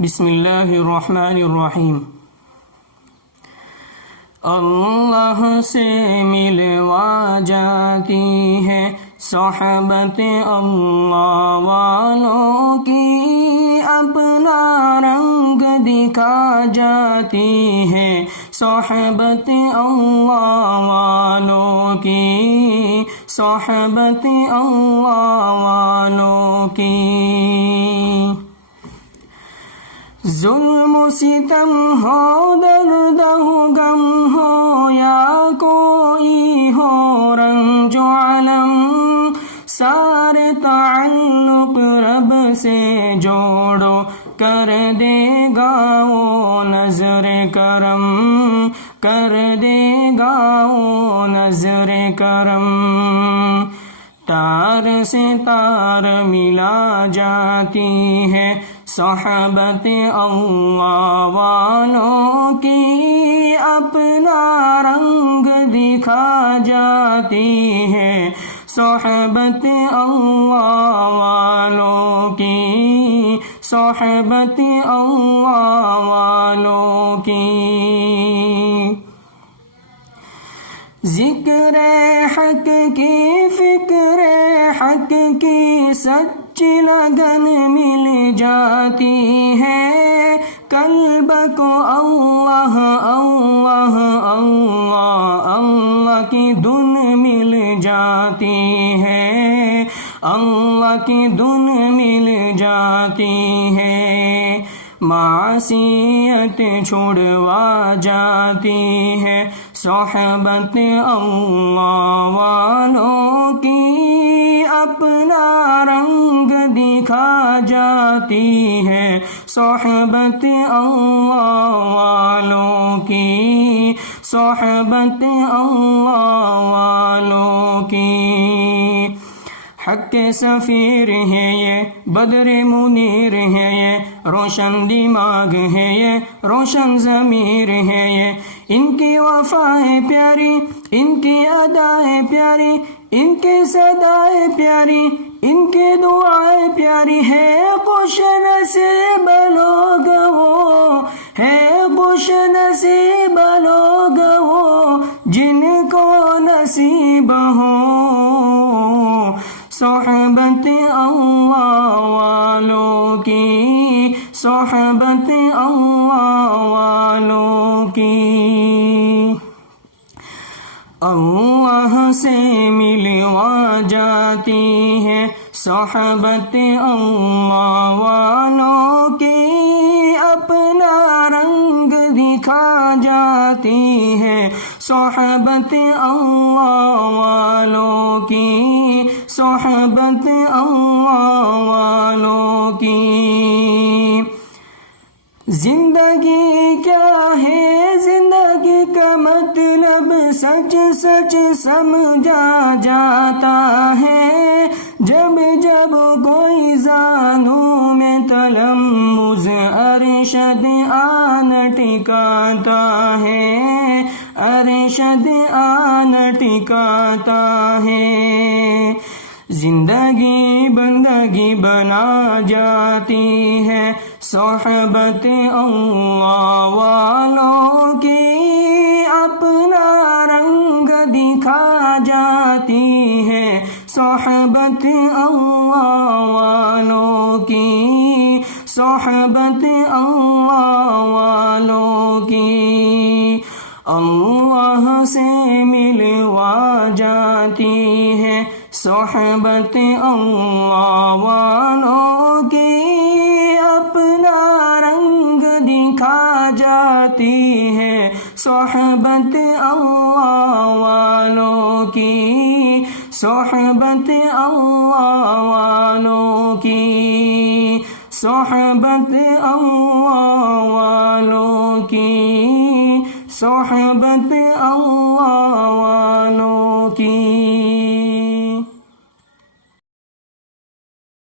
بسم اللہ الرحمن الرحیم۔ اللہ سے ملوا جاتی ہے صحبت اللہ والوں کی، اپنا رنگ دکھا جاتی ہے صحبت اللہ والوں کی، صحبت اللہ والوں کی۔ ظلم و ستم ہو، درد ہو، غم ہو، یا کوئی ہو رنج و علم، سارے تعلق رب سے جوڑو، کر دے گا وہ نظر کرم، کر دے گا وہ نظر کرم۔ تار سے تار ملا جاتی ہے صحبت اللہ والوں کی، اپنا رنگ دکھا جاتی ہے صحبت اللہ والوں کی، صحبت اللہ والوں کی۔ ذکر حق کی، فکر حق کی سچی لگن مل جاتی ہے، قلب کو اللہ اللہ اللہ اللہ کی دھن مل جاتی ہے، اللہ کی دھن مل جاتی ہے۔ معصیت چھڑوا جاتی ہے صحبت اللہ والوں کی، اپنا رنگ دکھا جاتی ہے صحبت اللہ والوں کی، صحبت اللہ والوں کی۔ حق کے سفیر ہے یہ، بدر منیر ہے یہ، روشن دماغ ہے یہ، روشن ضمیر ہے یہ، ان کی وفائیں پیاری، ان کی ادائیں پیاری، ان کی صدائیں پیاری، ان کی دعائیں پیاری ہے۔ خوش نصیب لوگ وہ ہے، خوش نصیب لوگ وہ جن کو نصیب ہو صحبت اللہ والوں کی، صحبت اللہ والوں کی۔ اللہ سے ملوا جاتی ہے صحبت اللہ والوں کی، اپنا رنگ دکھا جاتی ہے صحبت اللہ والوں کی، صحبت اللہ والوں کی۔ زندگی کیا ہے، زندگی کا مطلب سچ سچ سمجھا جاتا ہے، جب جب کوئی زانوں میں تلمذ ارشد آن ٹکاتا ہے، ارشد آن ٹکاتا ہے۔ زندگی بندگی بنا جاتی ہے صحبت اللہ والوں کی، اپنا رنگ دکھا جاتی ہے صحبت اللہ والوں کی، صحبت اللہ والوں کی۔ اللہ سے ملوا جاتی ہے صحبت اللہ والوں کی، اپنا رنگ دکھا جاتی ہے صحبت اللہ والوں کی، صحبت اللہ والوں کی، صحبت اللہ والوں کی، صحبت